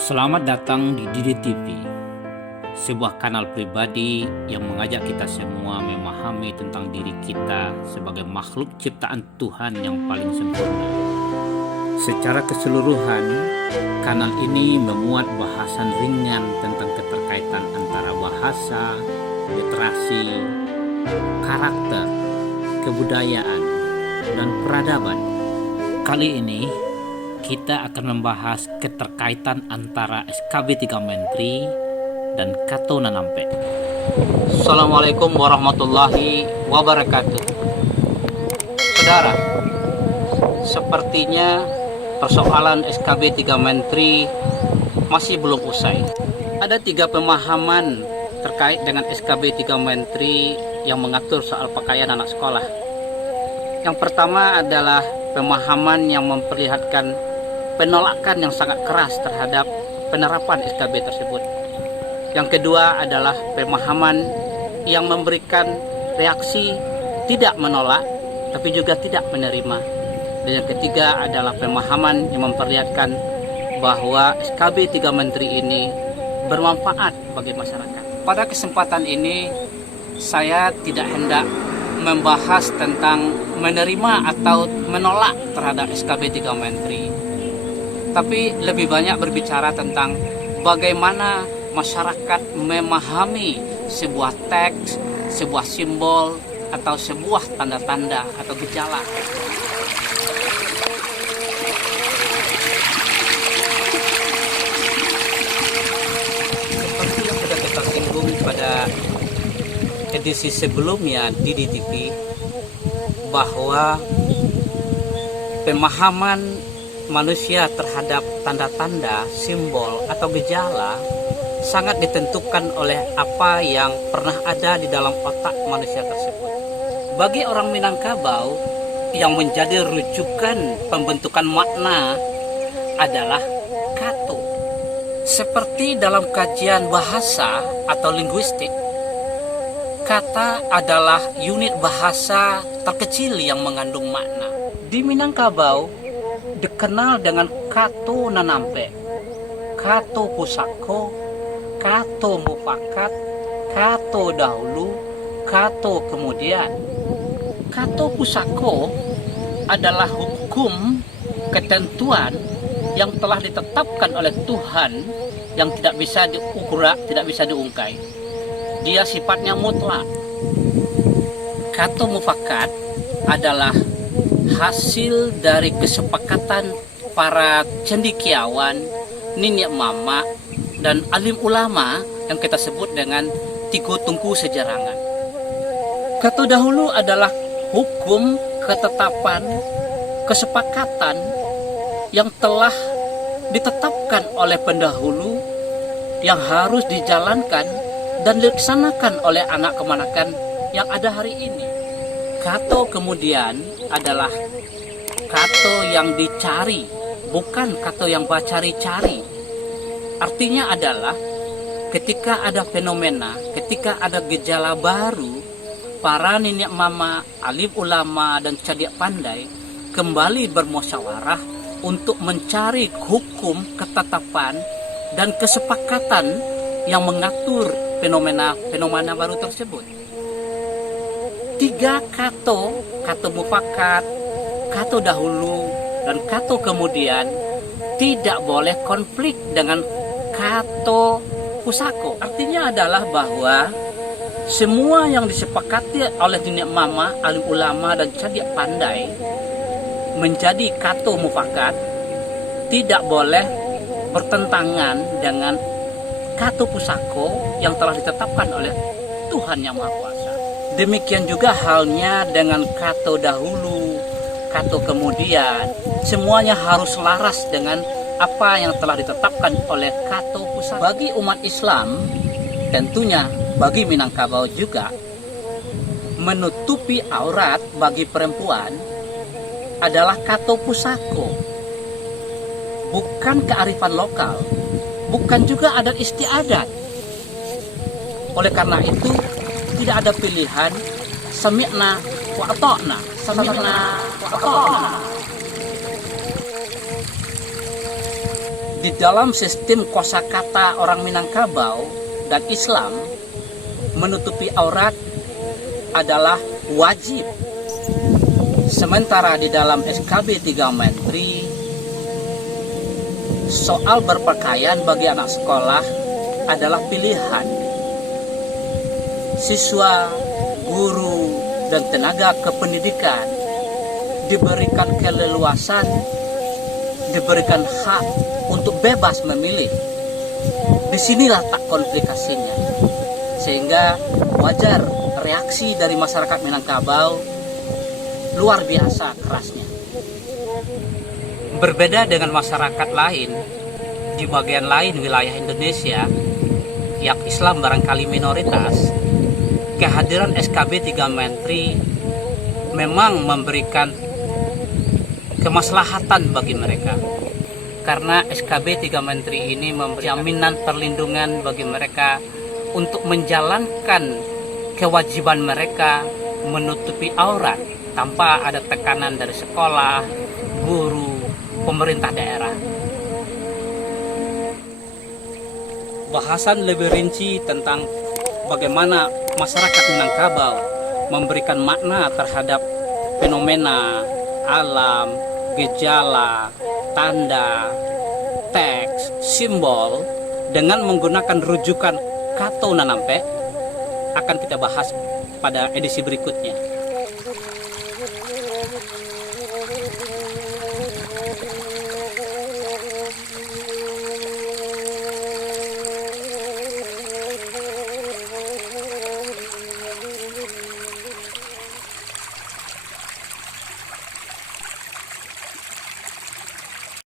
Selamat datang di Didi TV, sebuah kanal pribadi yang mengajak kita semua memahami tentang diri kita sebagai makhluk ciptaan Tuhan yang paling sempurna. Secara keseluruhan, kanal ini memuat bahasan ringan tentang keterkaitan antara bahasa, literasi, karakter, kebudayaan, dan peradaban. Kali ini kita akan membahas keterkaitan antara SKB 3 Menteri dan Kato Nanampe. Assalamualaikum warahmatullahi wabarakatuh. Saudara, sepertinya persoalan SKB 3 Menteri masih belum usai. Ada 3 pemahaman terkait dengan SKB 3 Menteri yang mengatur soal pakaian anak sekolah. Yang pertama adalah pemahaman yang memperlihatkan penolakan yang sangat keras terhadap penerapan SKB tersebut. Yang kedua adalah pemahaman yang memberikan reaksi tidak menolak tapi juga tidak menerima. Dan yang ketiga adalah pemahaman yang memperlihatkan bahwa SKB 3 Menteri ini bermanfaat bagi masyarakat. Pada kesempatan ini saya tidak hendak membahas tentang menerima atau menolak terhadap SKB 3 Menteri, tapi lebih banyak berbicara tentang bagaimana masyarakat memahami sebuah teks, sebuah simbol, atau sebuah tanda-tanda atau gejala. Seperti yang sudah kita singgung pada edisi sebelumnya di DTV, bahwa pemahaman manusia terhadap tanda-tanda, simbol, atau gejala sangat ditentukan oleh apa yang pernah ada di dalam otak manusia tersebut. Bagi orang Minangkabau, yang menjadi rujukan pembentukan makna adalah kato. Seperti dalam kajian bahasa atau linguistik, kata adalah unit bahasa terkecil yang mengandung makna. Di Minangkabau dikenal dengan Kato Nanampe, Kato Pusako, Kato Mufakat, Kato Dahulu, Kato Kemudian. Kato Pusako adalah hukum ketentuan yang telah ditetapkan oleh Tuhan yang tidak bisa diukur, tidak bisa diungkai. Dia sifatnya mutlak. Kato Mufakat adalah hasil dari kesepakatan para cendekiawan, nenek mama, dan alim ulama yang kita sebut dengan Tigo Tungku Sejarangan. Kato Dahulu adalah hukum ketetapan kesepakatan yang telah ditetapkan oleh pendahulu yang harus dijalankan dan dilaksanakan oleh anak kemanakan yang ada hari ini. Kato Kemudian adalah kato yang dicari, bukan kato yang bacari-cari. Artinya adalah ketika ada fenomena, ketika ada gejala baru, para nenek mama, alim ulama, dan cadik pandai kembali bermusyawarah untuk mencari hukum, ketetapan, dan kesepakatan yang mengatur fenomena baru tersebut. 3 kato, kato mufakat, kato dahulu, dan kato kemudian tidak boleh konflik dengan kato pusako. Artinya adalah bahwa semua yang disepakati oleh nenek mama, alim ulama, dan cadik pandai menjadi kato mufakat tidak boleh bertentangan dengan kato pusako yang telah ditetapkan oleh Tuhan Yang Maha Kuasa. Demikian juga halnya dengan kato dahulu, kato kemudian, semuanya harus selaras dengan apa yang telah ditetapkan oleh kato pusako. Bagi umat Islam, tentunya bagi Minangkabau juga, menutupi aurat bagi perempuan adalah kato pusako, bukan kearifan lokal, bukan juga adat istiadat. Oleh karena itu tidak ada pilihan sami'na wa ata'na, sami'na wa ata'na. Di dalam sistem kosakata orang Minangkabau dan Islam, menutupi aurat adalah wajib. Sementara di dalam SKB 3 Menteri, soal berpakaian bagi anak sekolah adalah pilihan. Siswa, guru, dan tenaga kependidikan diberikan keleluasan, diberikan hak untuk bebas memilih. Disinilah tak komplikasinya. Sehingga wajar reaksi dari masyarakat Minangkabau luar biasa kerasnya. Berbeda dengan masyarakat lain di bagian lain wilayah Indonesia yang Islam barangkali minoritas, kehadiran SKB 3 Menteri memang memberikan kemaslahatan bagi mereka. Karena SKB 3 Menteri ini memberi jaminan perlindungan bagi mereka untuk menjalankan kewajiban mereka menutupi aurat tanpa ada tekanan dari sekolah, guru, pemerintah daerah. Bahasan lebih rinci tentang bagaimana masyarakat Minangkabau memberikan makna terhadap fenomena alam, gejala, tanda, teks, simbol dengan menggunakan rujukan Kato Nanampe akan kita bahas pada edisi berikutnya.